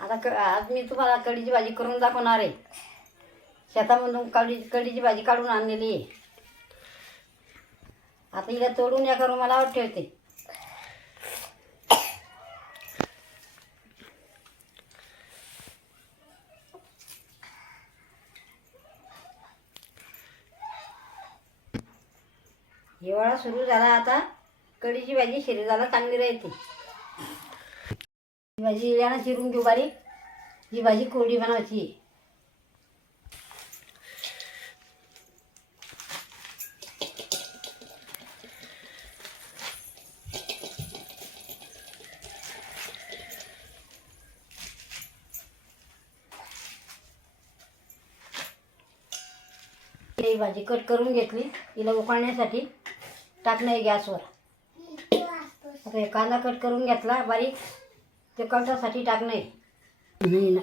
आता क आज मी तुम्हाला कढीची भाजी करून दाखवणार आहे. शेतामधून कढी कढीची भाजी काढून आणलेली आहे. आता हिला तोडून या करून मला आवड ठेवते. हिवाळा सुरू झाला आता. कढीची भाजी शरीराला चांगली राहते. ही भाजी इळ्यानं चिरून घेऊ बारीक. ही भाजी कोरडी बनवायची. ही भाजी कट करून घेतली. तिला उकळण्यासाठी टाकणं आहे गॅसवर आता कांदा कट करून घेतला बारीक. ते कटासाठी टाकणे नाही ना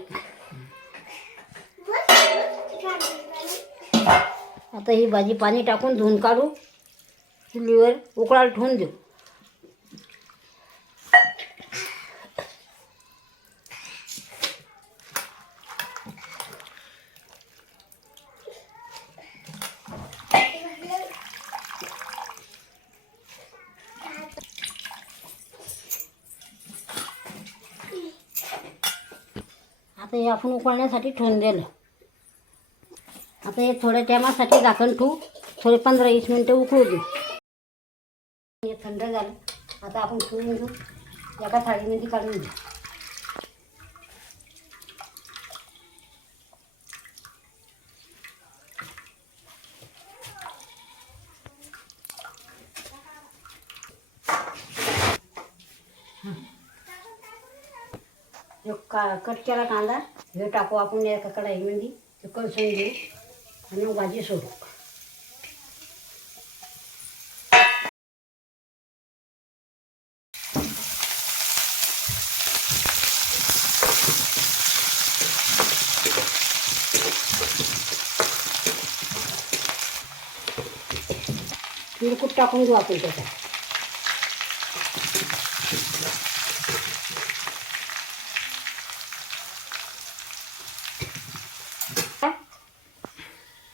आता ही भाजी पाणी टाकून धुवून काढू. चुलीवर उकळायला ठेवून देऊ. आता हे आपण उकळण्यासाठी ठेवून दिलं. आता हे थोड्या टायमासाठी झाकण ठेवू. थोडे पंधरा वीस मिनटं उकळू देऊ. हे थंड झालं. आता आपण ठेवून घेऊ. एका थाळीमध्ये काढून घेऊ. का कट केला कांदा? हे टाकू आपण एका कढाईमध्ये. ते कळसून घेऊ आणि मग भाजी सोडू. तिळकूट टाकून घेऊ आपण त्याच्यात.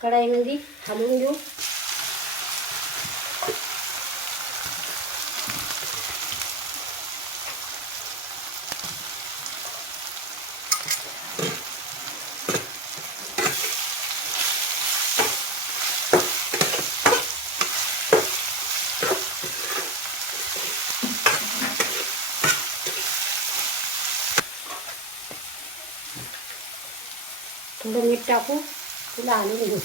कढाईमध्ये हलवून घेऊ थोडं मीठ टाकू तुला आणून घेऊ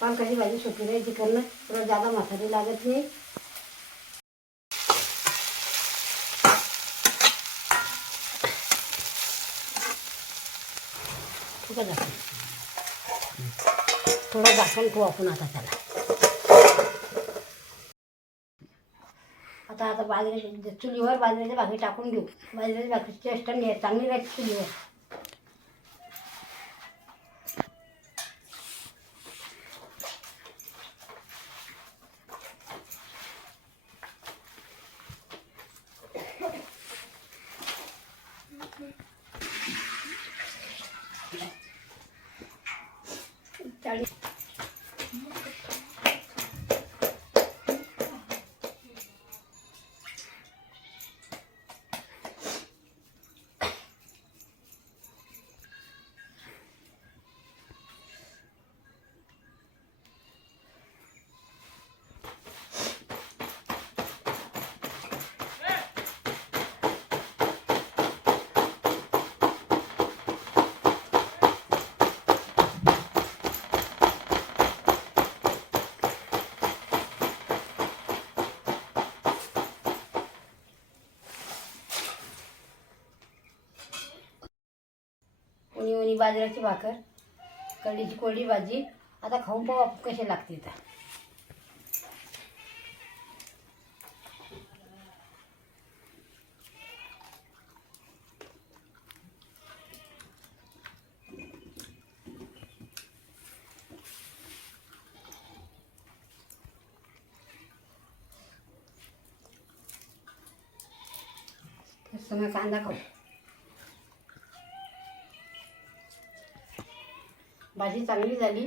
पालकाची भाजी सोपी राहायची करणं थोडं जादा मसाले लागत नाही ठीक आहे थोडं झाकण ठेवू आपण आता त्याला आता आता बाजरी चुलीवर बाजरीची भाकरी टाकून घेऊ. बाजरीची भाकरीची टेस्ट आहे चांगली राहते चुलीवर चाळीस. बाजराची भाकर कढीची कोळी भाजी. आता खाऊन पाहू आपण कसे लागते तर. सगळं कांदा खाऊ. भाजी चांगली झाली.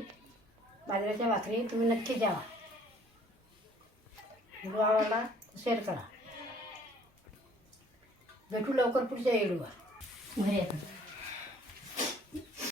बाजऱ्याच्या भाकरी तुम्ही नक्की द्यावा व्हिडिओ आवडला शेअर करा. भेटू लवकर पुढच्या व्हिडिओवर. घरी येतात